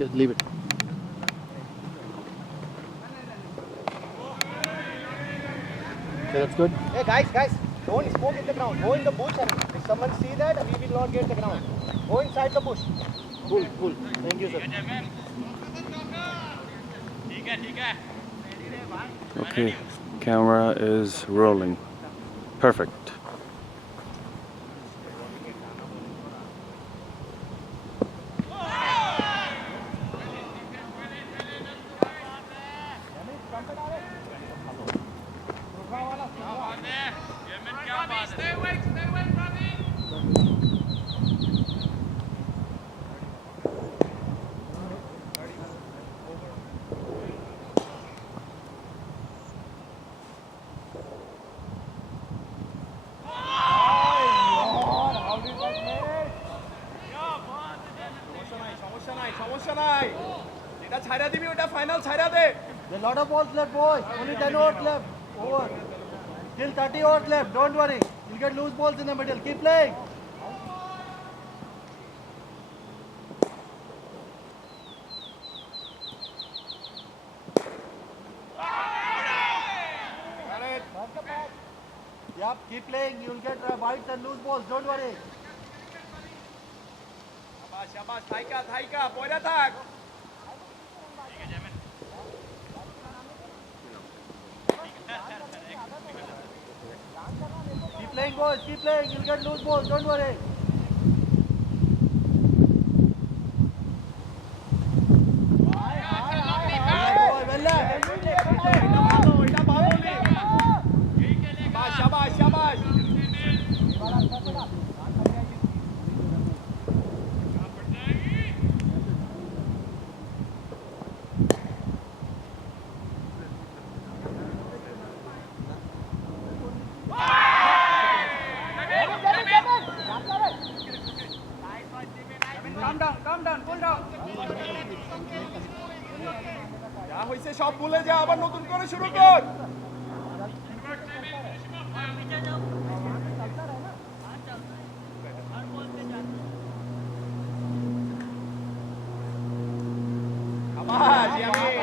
Okay, leave it. Okay, that's good. Hey guys, don't smoke in the ground. Go in the bush and if someone see that, we will not get the ground. Go inside the bush. Cool. Thank you, sir. Okay, camera is rolling. Perfect. There are a lot of balls left, boys. Only 10 overs left. Over. Till 30 overs left. Don't worry. You'll get loose balls in the middle. Keep playing. Yep, keep playing. You'll get wides and loose balls. Don't worry. Shabash, Thaika, পয়রা থাক Keep playing, boys. Keep playing. You'll get loose balls. Don't worry. Shabash. Calm down, cool down. যা হইছে সব ভুলে যা আবার নতুন করে শুরু কর শাবাশ Yamin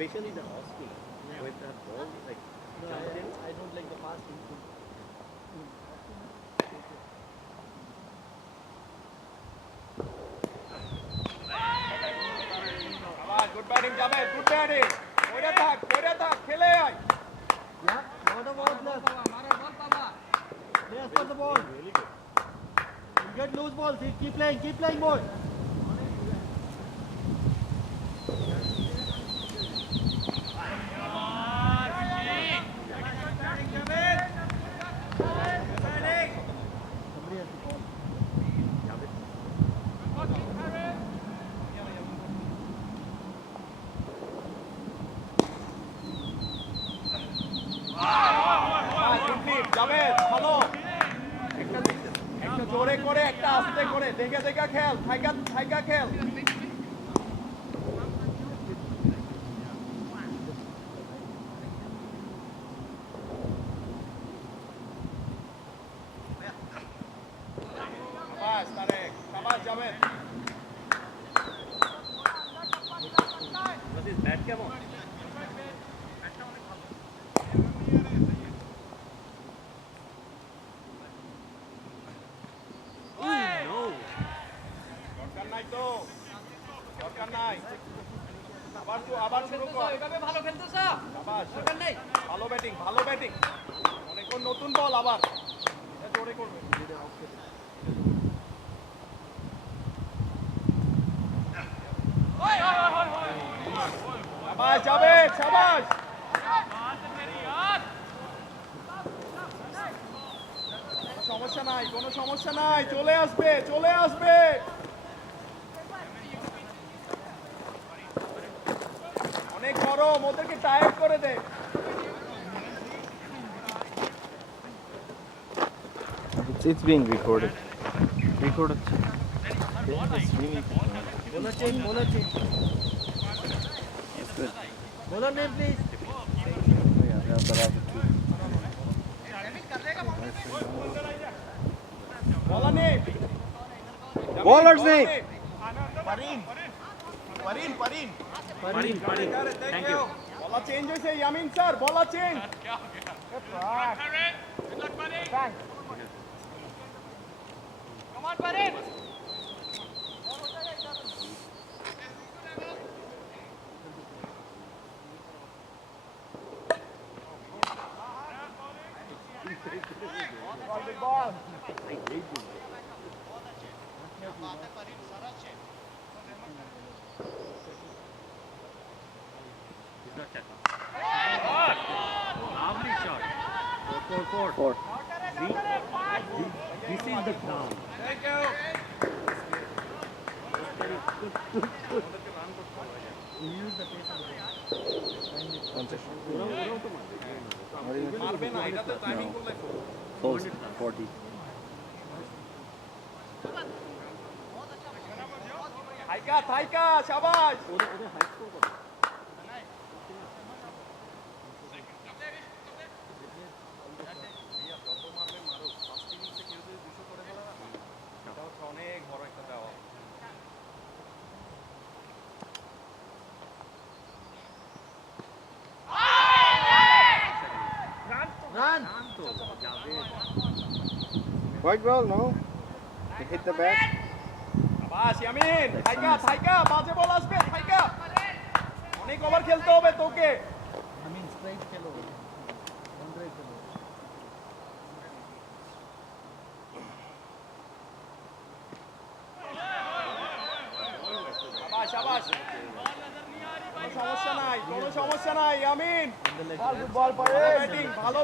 Especially the hospital, with that ball, like, jumped in. I don't like the fast input. Good batting, Javed. Good batting. পয়রা থাক খেলে আয় Yeah, lot of balls left. Play as per the ball. Really good. You get loose balls. Keep playing, boys. Javed ভালো একটা জোরে করে একটা আস্তে করে দেখে খেল থাইকা খেল শাবাশ তারেক শাবাশ জাভেদ But his bat কেমন? দরকার নাই আবার শুরু কর এভাবে ভালো খেলতেছ শাবাশ দরকার নেই ভালো ব্যাটিং ভালো ব্যাটিং অনেক নতুন বল আবার জোরে করবে শাবাশ যাবে শাবাশ সমস্যা নাই কোনো সমস্যা নাই চলে আসবে অনেক গরম ওদেরকে টায়ার্ড করে দে It's being recorded. Recorded. Bowler change. That's good. Bowler name, please. Yeah, but I have to. বলার নেই Bowler's name. পারিন থ্যাংক ইউ বলা চেঞ্জ হয়েছে ইয়ামিন স্যার বলা change Lovely shot. 4. Four. This is the ground. Thank you মারবে না এটাতে টাইমিং করলে Close. 40. থাইকা শাবাশ অনেক বড় একটা দেওয়া Run. White ball, no? They hit the bat. বাস ইয়ামিন থাইকা বাজে বল আসবে থাইকা অনেক ওভার খেলতে হবে তোকে I mean straight খেলো. Boundary খেলো. শাবাশ কোনো সমস্যা নাই ইয়ামিন বল ভালো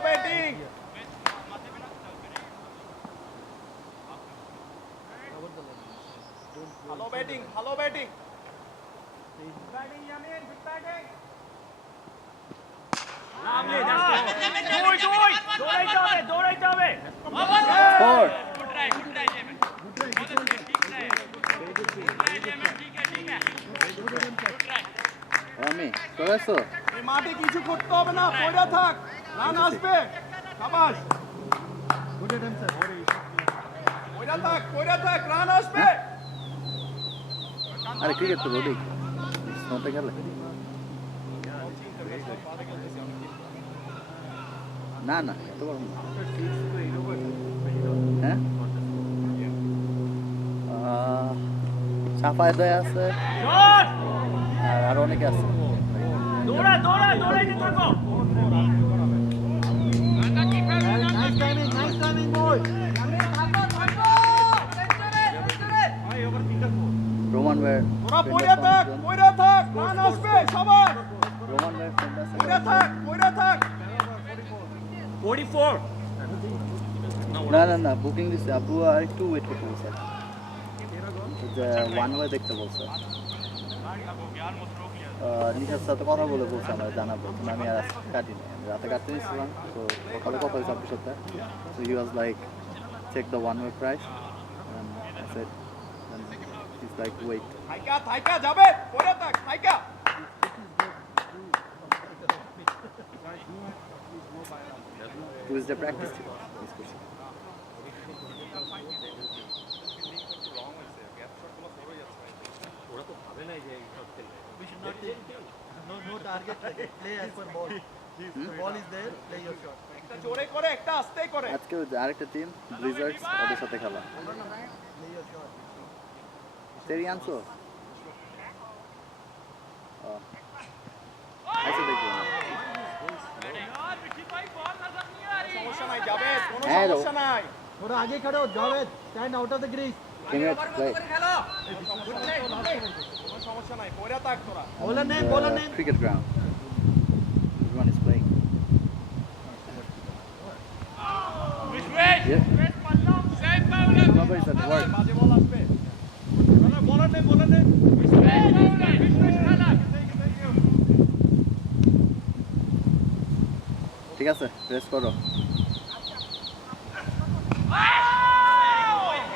ব্যাটিং ভালো ব্যাটিং ইয়ামিন গুড ব্যাটিং দৌড়াইতে হবে Four. Rami, Corazzo. এই মাঠে কিছু করতে হবে না পড়ে থাক রান আসবে শাবাশ Good attempt, sir. পড়ে থাক রান আসবে আরে ক্রিকেট তো রোদেই স্নোতে খেলে না না এত গরম না হ্যাঁ সাফায়দায় আছে আর আরো অনেকে আছে Nice timing, boy. রোমান ভাই তোরা পড়ে থাক রান আসবে সবার রোমান ভাই ফ্রেন্ড আছে পড়ে থাক 44. না বুকিং দিচ্ছে আপু আর একটু ওয়েট করতে বলছে ওয়ান ওয়ে দেখতে বলছে নিশার সাথে কথা বলছে আমার জানাবো আমি আর কাটিনি রাতে কাটতে নিয়েছিলাম তো সকালে কথা হয়েছে আপনার সাথে so he was like check the one way price and I said and he's like wait থাইকা যাবে পড়ে থাক থাইকা Tuesday practice ছিল miss করছি ওরা তো ভাবে নাই যে এই শট খেলবে। We should not take no target. Play as per ball. Ball is there. Play your shot. একটা জোরে করে একটা আস্তে করে আজকে আরেকটা টিম ব্লিজার্ডস ওদের সাথে খেলা Play your shot. তেরি আনছো আচ্ছা দেখি সমস্যা নাই যাবে, কোনো হ্যাঁ, সমস্যা নাই। थोड़ा आगे खड़े हो Javed stand out of the crease Can you play? কোনো সমস্যা নাই, কইরা থাক তোরা। Bowler name Cricket ground. Everyone is playing. Yeah. Nobody's at work. বাজে বল আসবে। বলার নেই। ঠিক আছে, রেস্ট করো।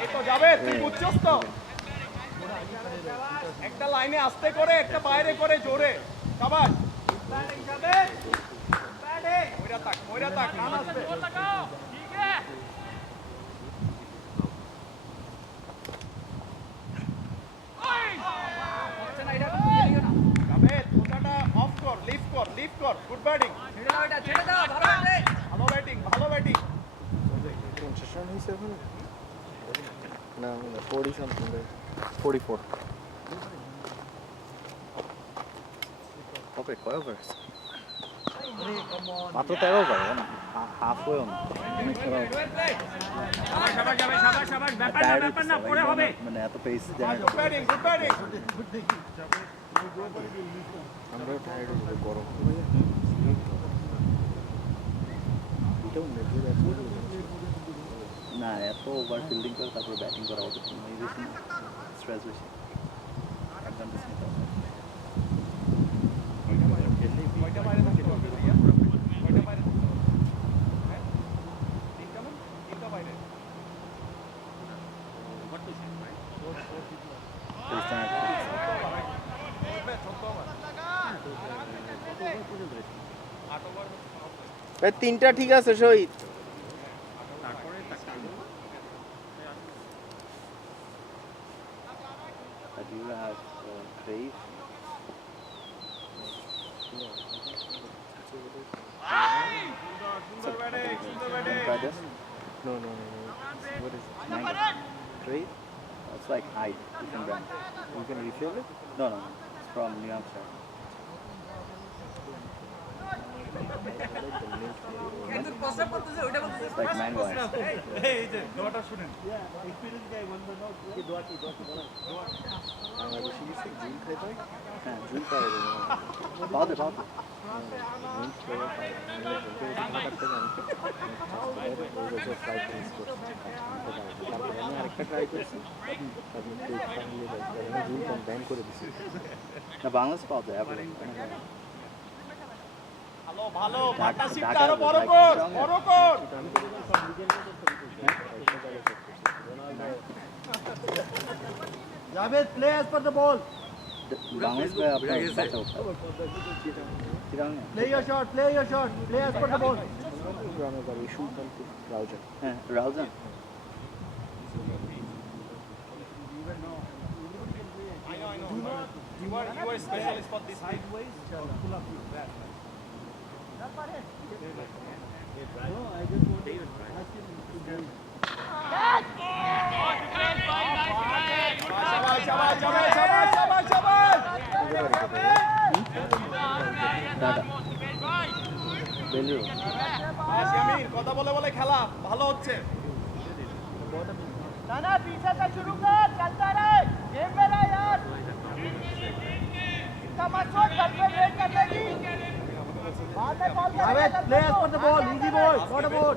এই তো যাবে, তুই বুঝছস তো? একটা লাইনে আস্তে করে, একটা বাইরে করে জোরে। শাবাশ। কইরা থাক, রান আসবে। যাবে, ওটাটা অফ কর, লিফট কর। Good batting. ভালো ব্যাটিং। Concession হইছে এখন? না, 40 something right? 44. Okay, কয় overs? মাত্র 13 ওভার, হাফ হয়েও না। মানে এত পেস গুড ব্যাটিং। আমরাও টায়ার্ড হয়ে যাবো গরম। এটাও নেটে ব্যাটসম্যান না, এত ওভার ফিল্ডিং করে তারপর ব্যাটিং করা উচিত বেশি স্ট্রেস বেশি অ্যাডভান্টেজ নিতে হবে। কয়টা বাইরে থাকতে হবে ভাইয়া? কয়টা বাইরে থাকতে হবে? হ্যাঁ? তিনটা বাইরে। Please turn it. তিনটা ঠিক আছে শহীদ। Do you have Crave? সুন্দর batting. Try this? No. What is it? Mango. Crave? It's like ice, different brand. You can refill it? No. It's from New Hampshire. It's like mango ice. বাংলাদেশে গেছে জিম খাইতে হয়? হ্যাঁ, জুল পাওয়া যাবে। পাওয়া যাবে। জিম খাওয়া পায়। আমি কাটতে জানি। ওই বছর ফ্রাই টেস্ট করছি। তারপরে আমি আরেকটা ট্রাই করছি। তারপরে একটু ফাইনালি আমি জিম ব্যান করে দিছি। না, বাংলাদেশ পাওয়া যায় আপনার। ভালো পার্টনারশিপটা আরো বড় কর। Javed play as per the ball Bangladesh में आपका बचा होता है play your shot play as per the ball গ্রামের বাড়ি সুলতানপুর রাউজান। হ্যাঁ, রাহুলজান। I know. You are specialist for this thing. কথা বলে খেলা ভালো হচ্ছে। नाना पीछे से शुरू कर चलता रहे गेम में रह यार इसका मत छोड़ घर पे वेट करने की बाद में ball Javed play as per the ball easy ball not a ball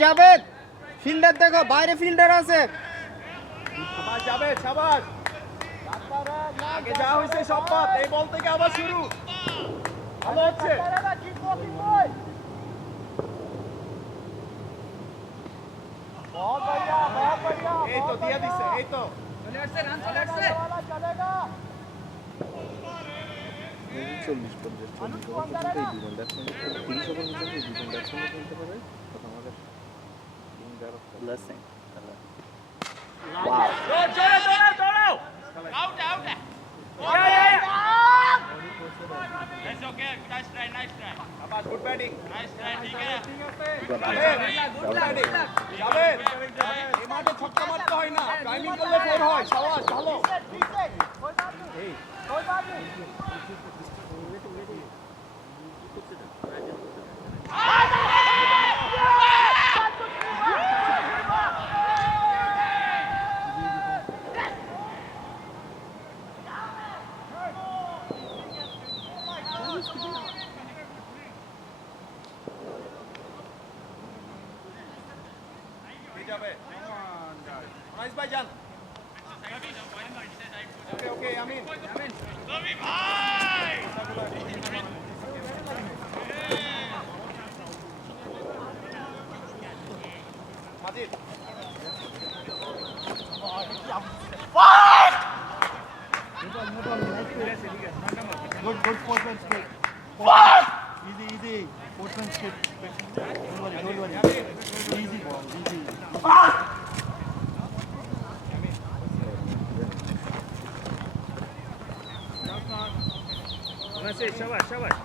Javed fielder দেখো, বাইরে ফিল্ডার আছে। শাবাশ আগে যা হয়েছে সব বাদ, এই বল থেকে আবার শুরু। ভালো হচ্ছে। এই তো দিয়া দিছে, এই তো चले चलेगा 40-50 40 ওভার পর্যন্তই দিবেন ব্যাটসম্যান 30 ওভার পর্যন্তই দিবেন ব্যাটসম্যান খেলতে পারে তখন আমাদের টিম দ্বারা Blessing. Good batting. এই মাঠে ছক্কা মারতে হয় না, টাইমিং করলে হবে নাইস ভাইজান ওকে ওকে আমিন রবি ভাই মাজিদ Good sportsmanship. Easy. Sportsmanship. Don't worry. Easy ball, easy. শাবাশ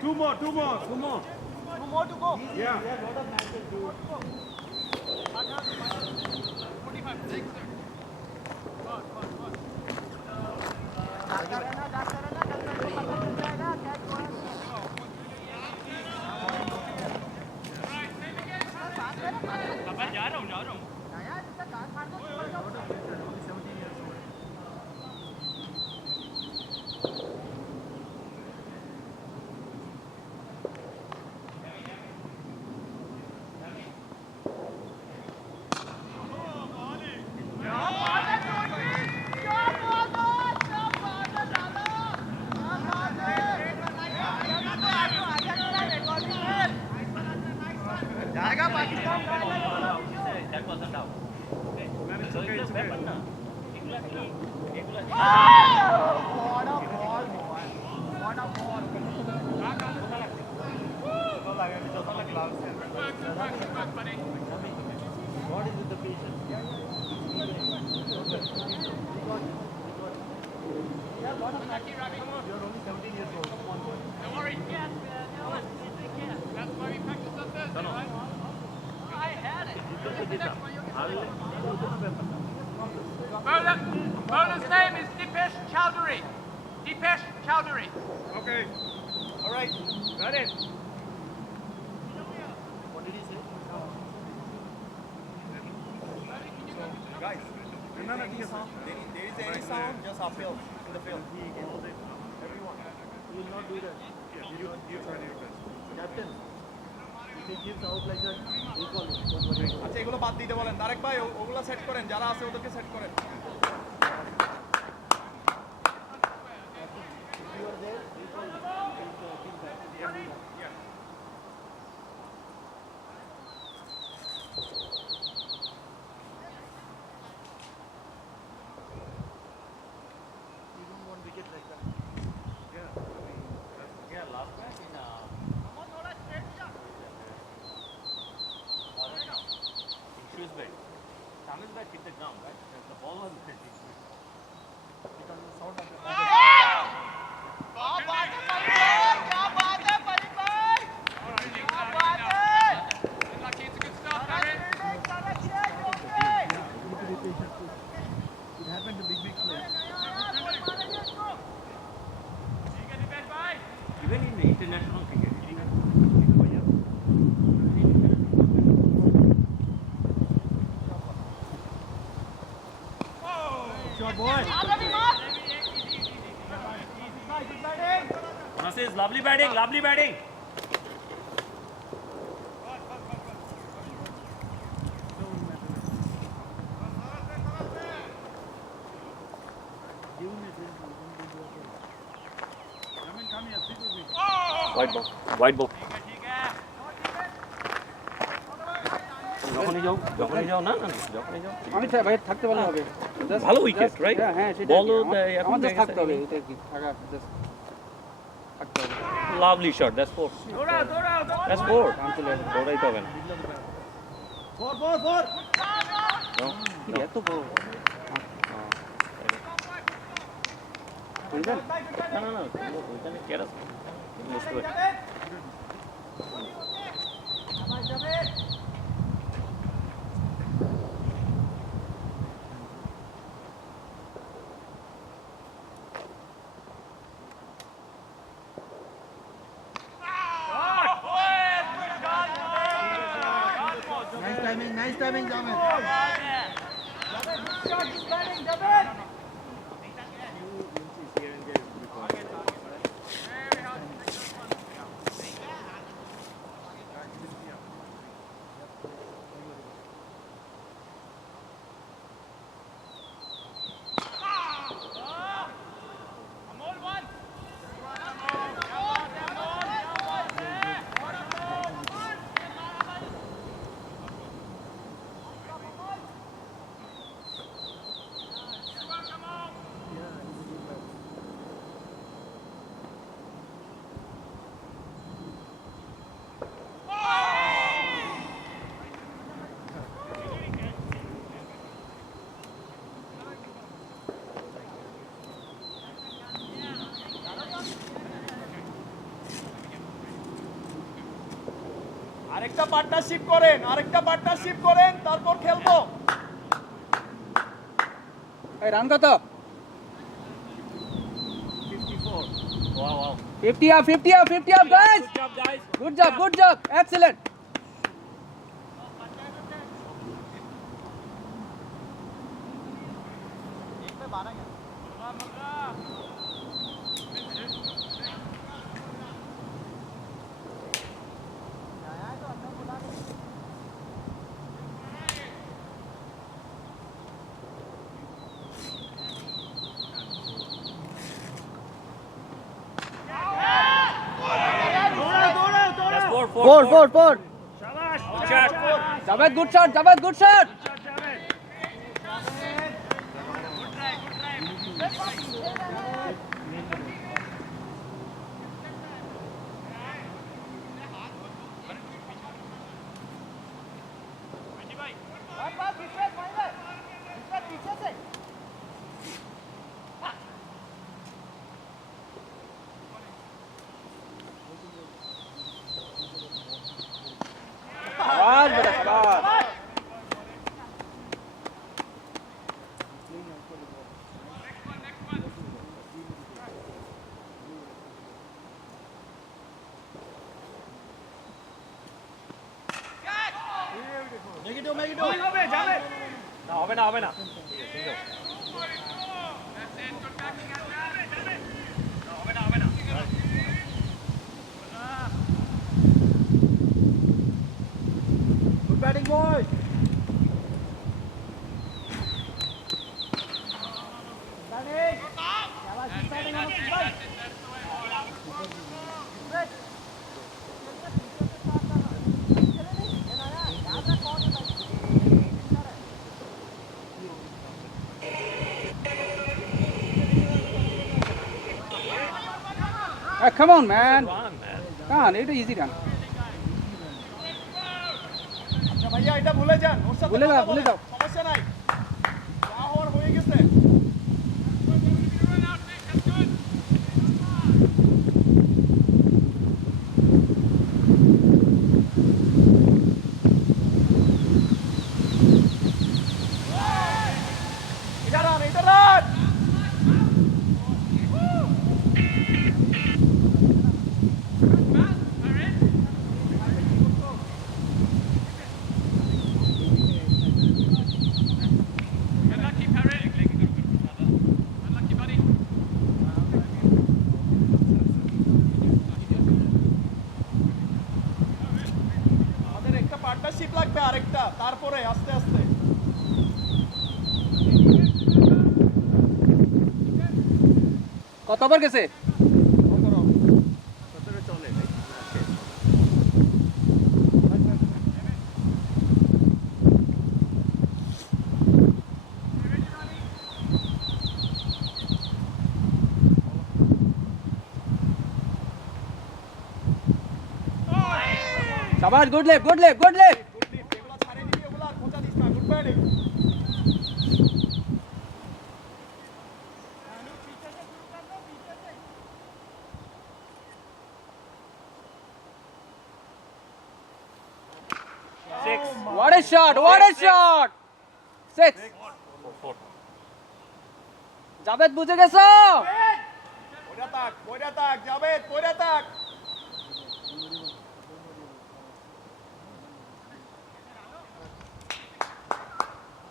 Two more to go. Yeah. Bowler's name is Dipesh Chowdhury. Dipesh Chowdhury. Okay. All right. Got it. What did he say? Guys, there is any sound, just uphill in the field. Everyone. He will not do that. You try your best. Captain, if he gives out like that, we'll call him. Don't worry. আচ্ছা এগুলো বাদ দিতে বলেন তারেক ভাই ওগুলো সেট করেন যারা আছে ওদেরকে সেট করেন If you are there, we'll call him. He'll keep back. You don't want wicket like that. It happened to big players. Even in the international cricket. Shot boy. Says lovely batting, lovely batting. Come in. White ball যখনই যাও না যখনই যাও আমি ভাই থাকতে পারলে হবে ভালো উইকেট রাইট হ্যাঁ সেটা বলও আমার জাস্ট থাকতে হবে এটা কি থাকা জাস্ট থাকতে হবে lovely shot that's four that's four দৌড়াইতে হবে না Four. এত বড় বুঝলেন না ওইখানে কেয়ার আছে বুঝতে পারি Nice timing, Javed. আরেকটা পার্টনারশিপ করেন তারপর খেলবো এই রান কত 54 wow 50 up guys good job good job excellent Four. Javed, good shot. शाबाश बेटा शाबाश Make it do. হবে না Good batting, boys. Come on, man. run man Come on, it's easy run. আচ্ছা ভাইয়া এটা ভুলে যান ওর সাথে ভুলে কথা যাও, ভুলে বলেন, যাও। সমস্যা নাই যা হওয়ার হয়ে গেছে এটা রান আমাদের একটা পার্টনারশিপ লাগবে আরেকটা তারপরে আস্তে আস্তে কত ওভার গেছে চলে Shabash, good left, good left, good left. Good lead. এগুলা ছাড়িয়ে দিবি, ওগুলা আর খোঁচা দিস না। Good batting. Six. What a shot, what a shot. 6. জাভেদ বুঝে গেছো? পয়রা তাক, জাভেদ, পয়রা তাক।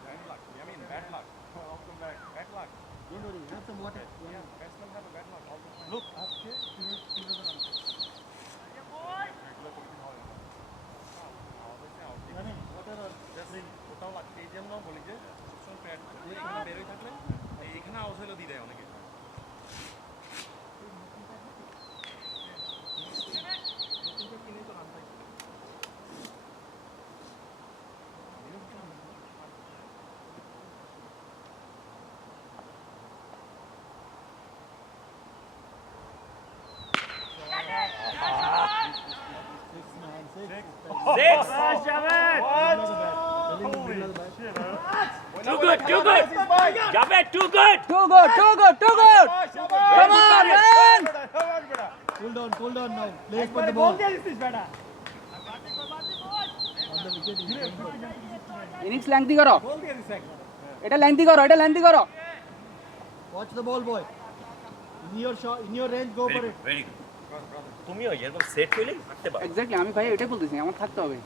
Bad luck. Yamin, bad luck. Welcome back. Bad luck. Don't worry, have some water. Yeah, batsmen have a bad luck all the time. Look. ওটাও লাগছে এই জন্য বলি যে সবসময় প্যাড বেরোয় থাকলে এইখানে আউট হইলেও দিয়ে দেয় অনেকে। Six. Too good, too good. Javed, too good. Too good, too good, too good. Come on, man. Cool down now. Place for the ball. Innings lengthy করো, এটা লেংথি করো, এটা লেংথি করো। Watch the ball, boy. In your shot, in your range, go for it. Very good. তুমিও এরকম সেট হইলেই হাঁটতে পারো। এক্স্যাক্টলি, আমি ভাই এটাই বলতেছি, আমার থাকতে হবে।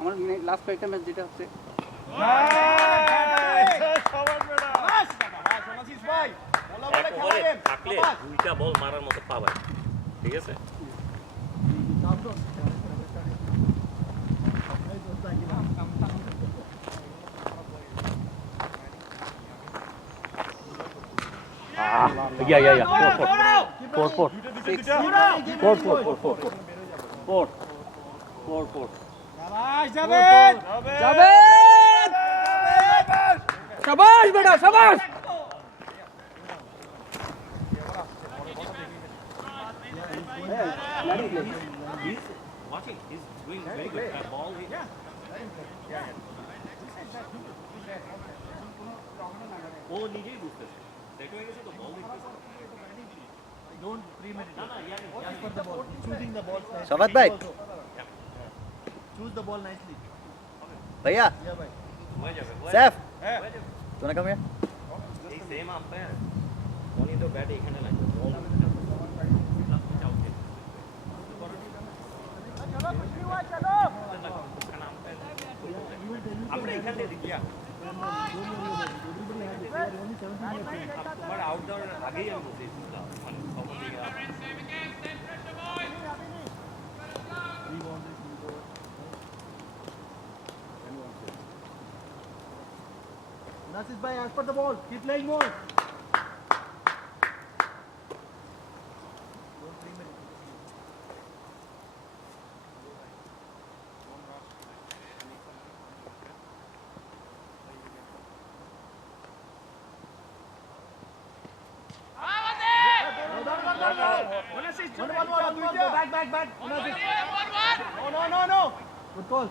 আমার লাস্ট কয়েকটা ম্যাচ যেটা হচ্ছে এক ওভারে থাকলে দুইটা বল মারার মতো পাবে, ঠিক আছে? Yeah. 4. 4. জাভেদ! শাবাশ বেটা, শাবাশ! He's watching. He's doing very good. That ball. ও নিজেই বুঝতেছে। সেট হয়ে গেছে তো বল দেখতেছে। Don't premeditate. As per the ball. Choosing the ball nicely. Shabad bhai. Choose the ball nicely. Bhaiya, Yeah, bhai. হয়ে যাবে। Saif, you wanna come here? এই same umpire উনি তো ব্যাট এখানে লাগবে বল আমরা এখান থেকে দেখি তোমার আউট দেওয়ার আগেই আমি বলছি মানে খবর দিয়ে Nasis bhai, as per the ball. Keep playing more. Back. No. Good call.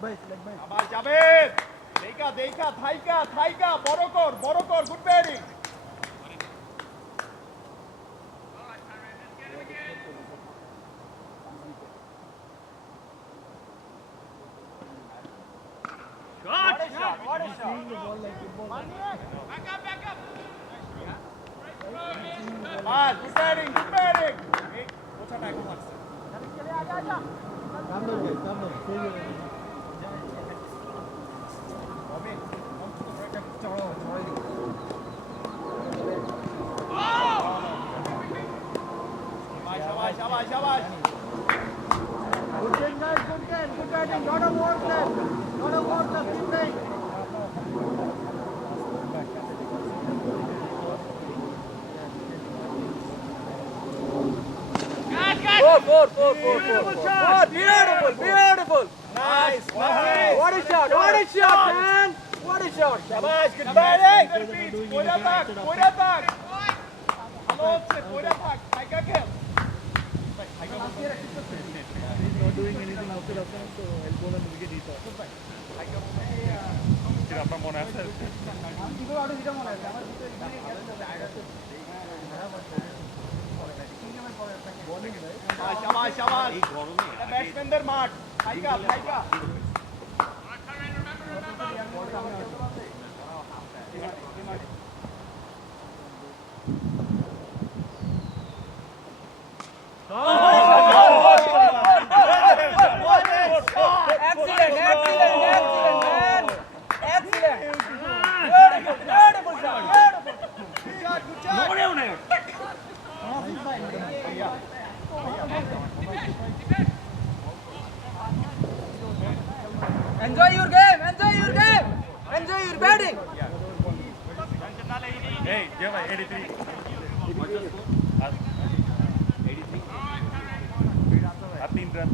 Leg by. আবার জাভেদ, দেখা থাইকা বড় কর good batting. What a shot. Seeing the ball like football. Back up. Bus good batting. এই ওছাটা এখন লাগছে। Calm down, guys. Calm down. Save your energy. শাবাশ। Good game, guys. Good batting. Lot of work left. Keep playing. Four. Beautiful. Nice. What a shot, man. What a shot. শাবাশ good batting. পয়রা তাক। ভালো হচ্ছে পয়রা তাক। থাইকা খেল। আপনার মনে আছে শাবাশ শাবাশ এটা ব্যাটসম্যানদের মাঠ থাইকা থাইকা Excellent, excellent, excellent, man. Excellent. Beautiful, beautiful shot. Enjoy your game, enjoy your game. Enjoy your batting. এই যে ভাই 83 আর 3 রান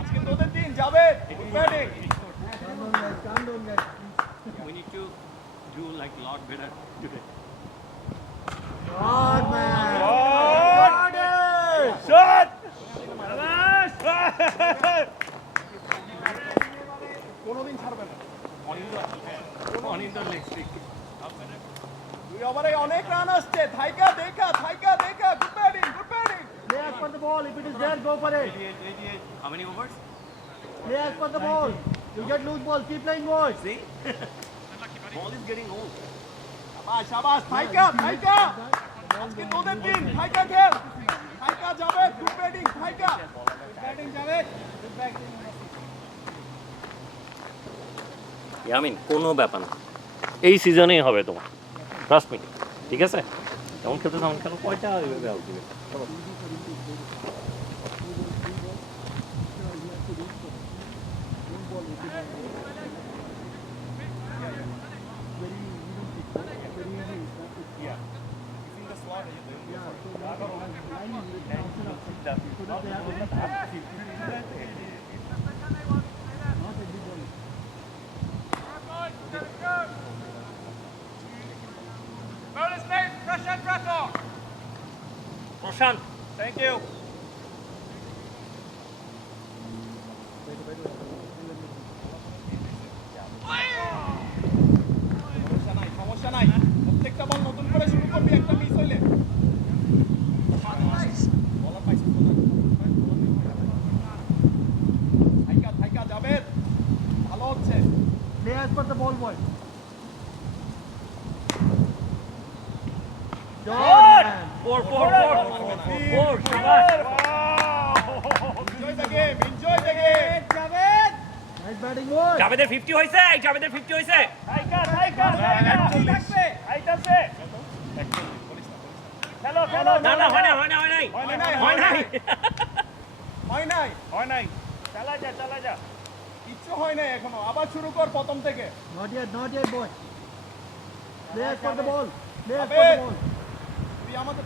আজকে তোদের দিন যাবে batting We need to do like a lot better today. Shot কোনোদিন ছাড়বে না On in the leg stick. দুই ওভারে অনেক রান আসছে থাইকা দেখা থাইকা দেখা good batting good batting Play as per the ball. If it is there, go for it. How many overs? Play as per the ball. You get loose ball. Keep playing, boys. See? Ball is getting old. শাবাশ শাবাশ থাইকা থাইকা আজকে তোদের দিন থাইকা খেল থাইকা যাবে গুড ব্যাটিং থাইকা ব্যাটিং যাবে গুড ব্যাটিং ইয়ামিন কোনো ব্যাপার না এই সিজনেই হবে তোমার ট্রাস্ট মি ঠিক আছে যেমন খেলতে তেমন খেলো কয়টা এইভাবে আউট দিবে Bonus mate, Prashant Rathore. Prashant thank you সমস্যা নাই প্রত্যেকটা বল নতুন করে শুরু করবি একটা মিস হইলে বলার পাইছি থাইকা থাইকা যাবে ভালো হচ্ছে Play as per the ball, boy. Four enjoy the game enjoy the game Nice batting, boy. জাবেদের 50 হইছে জাবেদের 50 হইছে থাইকা থাইকা থাকবে আইতাছে খেলো খেলো না না হয় নাই হয় নাই চালা যা কিচ্ছু হয় নাই এখনো আবার শুরু কর প্রথম থেকে Not yet, boy. Play as per the ball. Play as per Abid. the ball. তুই আমাদের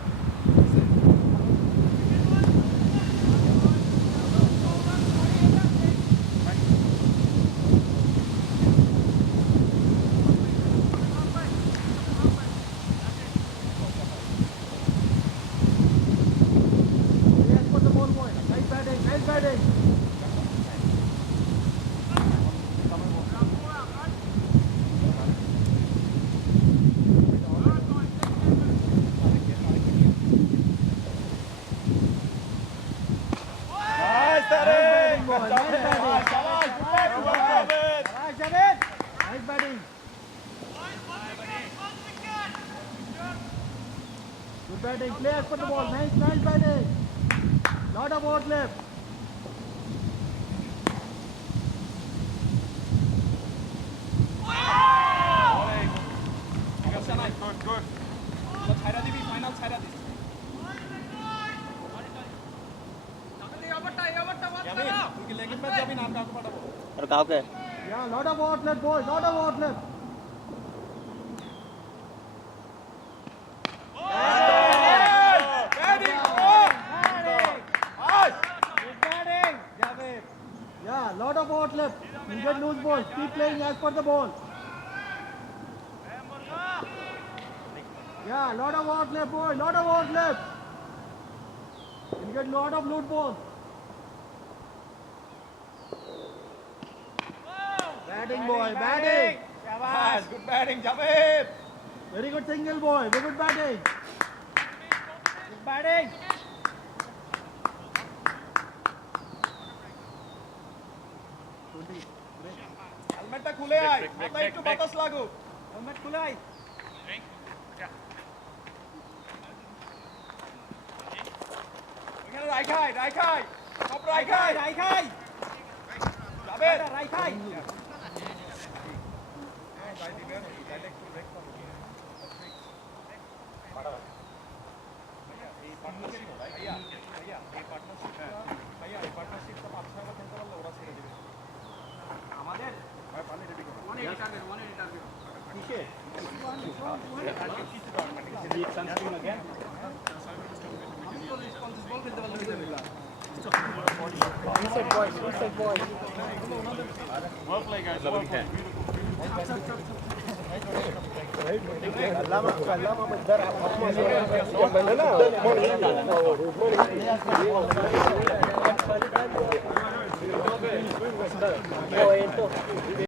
Play as per the ball, boy. Nice batting, nice batting. Nice আরে Nice batting. শাবাশ Javed Nice batting. Good batting. Play as per the ball. Nice batting. Lot of outs left. সমস্যা নাই গুড ছাইরা দিবি ফাইনাল ছাইরা দিবি ইয়ামিন তুই কি লেগে ম্যাচ যাবি না আর কাউকে পাঠাবো আর কাউকে Yeah, lot of outs left, boys. Lot of outs left. Batting us Yeah, lot of outs left. You get loose balls. Keep playing as per the ball. Yeah, lot of hours left, boy. Lot of hours left. You'll get lot of loot balls. Batting, boy. Batting. Shabash, good batting, Javed. Very good single, boy. Very good batting. Good batting. হেলমেটটা খুলে আয়, মাথায় একটু বাতাস লাগুক। হেলমেট খুলে আয়। ওইখানে রাইখাই, রাইখাই। সব রাইখাই, রাইখাই। জাভেদ, রাইখাই।